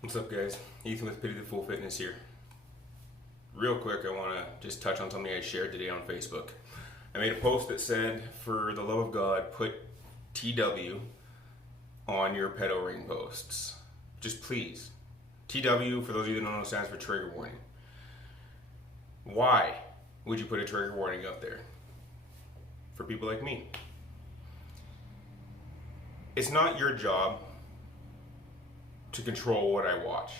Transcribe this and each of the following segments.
What's up, guys? Ethan with Pity the Full Fitness here. Real quick, I want to just touch on something I shared today on Facebook. I made a post that said, for the love of God, put TW on your pedo ring posts. Just please. TW, for those of you that don't know, stands for trigger warning. Why would you put a trigger warning up there? For people like me. It's not your job to control what I watch.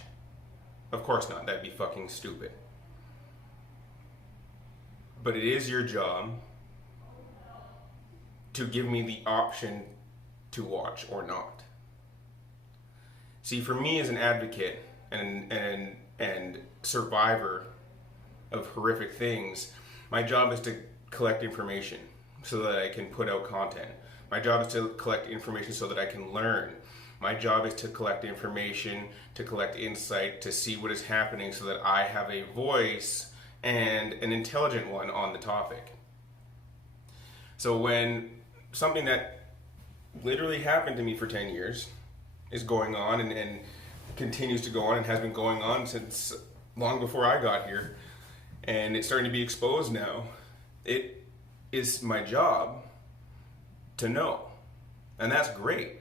Of course not, that'd be fucking stupid. But it is your job to give me the option to watch or not. See, for me as an advocate and survivor of horrific things, my job is to collect information so that I can put out content. My job is to collect information so that I can learn. My job is to collect information, to collect insight, to see what is happening so that I have a voice and an intelligent one on the topic. So when something that literally happened to me for 10 years is going on and continues to go on and has been going on since long before I got here, and it's starting to be exposed now, it is my job to know. And that's great.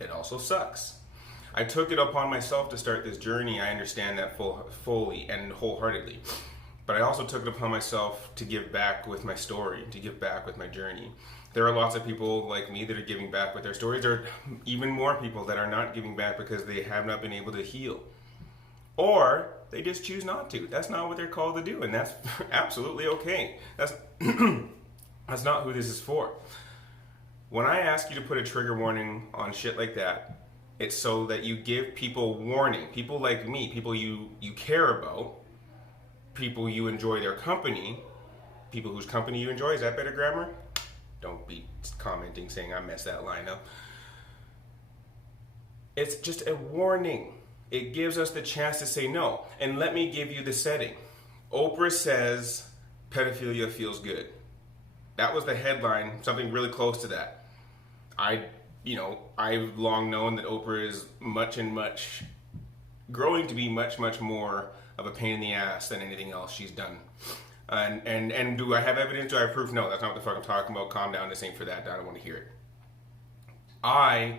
It also sucks. I took it upon myself to start this journey. I understand that fully and wholeheartedly. But I also took it upon myself to give back with my story, to give back with my journey. There are lots of people like me that are giving back with their stories. There are even more people that are not giving back because they have not been able to heal. Or they just choose not to. That's not what they're called to do, and that's absolutely okay. That's not who this is for. When I ask you to put a trigger warning on shit like that, it's so that you give people warning. People like me, people you care about, people you enjoy their company, people whose company you enjoy. Is that better grammar? Don't be commenting saying I messed that line up. It's just a warning. It gives us the chance to say no. And let me give you the setting. Oprah says pedophilia feels good. That was the headline, something really close to that. I've long known that Oprah is growing to be much more of a pain in the ass than anything else she's done. And do I have evidence? Do I have proof? No, that's not what the fuck I'm talking about. Calm down, this ain't for that. I don't want to hear it. I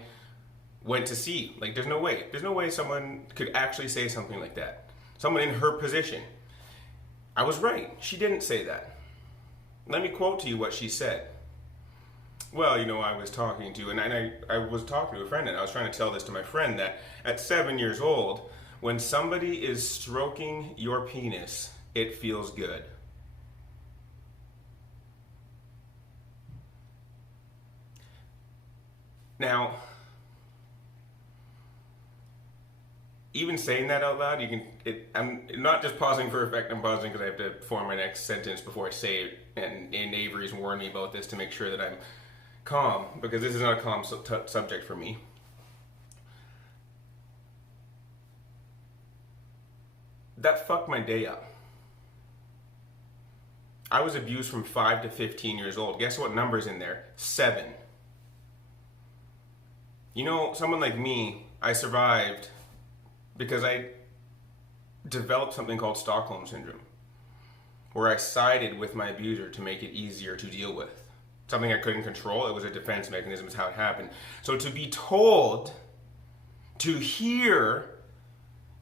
went to see, there's no way someone could actually say something like that. Someone in her position. I was right. She didn't say that. Let me quote to you what she said. Well, I was talking to, and I was talking to a friend, and I was trying to tell this to my friend that at 7 years old, when somebody is stroking your penis, it feels good. Now, even saying that out loud, I'm not just pausing for effect, I'm pausing because I have to form my next sentence before I say it, and Avery's warned me about this to make sure that I'm calm, because this is not a calm subject for me. That fucked my day up. I was abused from 5 to 15 years old. Guess what number's in there? 7. Someone like me, I survived because I developed something called Stockholm Syndrome, where I sided with my abuser to make it easier to deal with. Something I couldn't control. It was a defense mechanism, is how it happened. So to be told, to hear,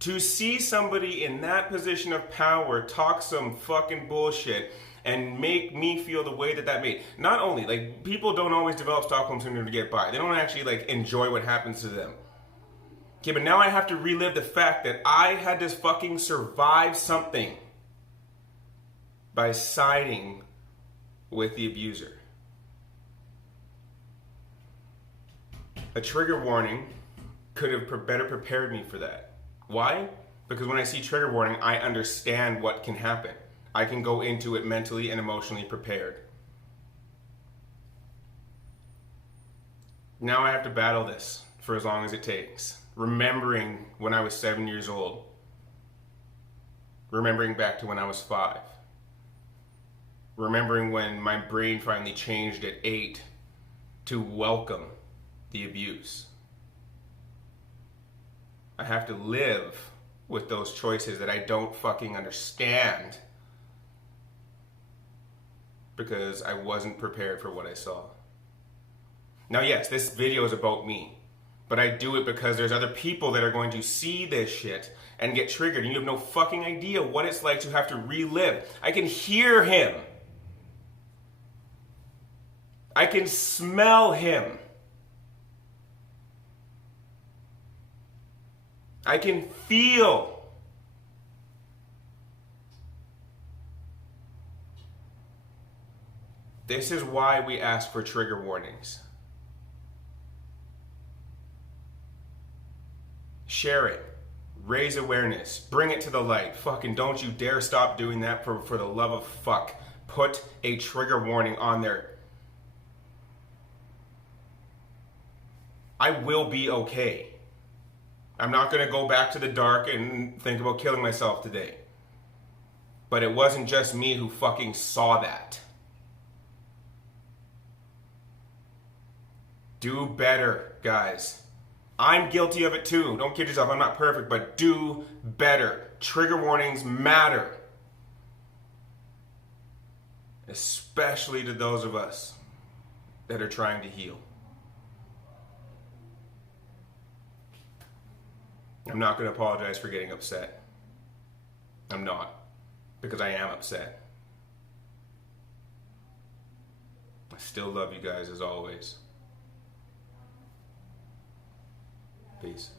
to see somebody in that position of power talk some fucking bullshit and make me feel the way that made. Not only, people don't always develop Stockholm Syndrome to get by. They don't actually, enjoy what happens to them. Okay, but now I have to relive the fact that I had to fucking survive something by siding with the abuser. A trigger warning could have better prepared me for that. Why? Because when I see trigger warning, I understand what can happen. I can go into it mentally and emotionally prepared. Now I have to battle this for as long as it takes. Remembering when I was 7 years old. Remembering back to when I was 5. Remembering when my brain finally changed at 8 to welcome the abuse. I have to live with those choices that I don't fucking understand because I wasn't prepared for what I saw. Now, yes, this video is about me, but I do it because there's other people that are going to see this shit and get triggered, and you have no fucking idea what it's like to have to relive. I can hear him. I can smell him. I can feel. This is why we ask for trigger warnings. Share it. Raise awareness. Bring it to the light. Fucking don't you dare stop doing that for the love of fuck. Put a trigger warning on there. I will be okay. I'm not going to go back to the dark and think about killing myself today. But it wasn't just me who fucking saw that. Do better, guys. I'm guilty of it too. Don't kid yourself, I'm not perfect, but do better. Trigger warnings matter. Especially to those of us that are trying to heal. I'm not going to apologize for getting upset. I'm not. Because I am upset. I still love you guys as always. Peace.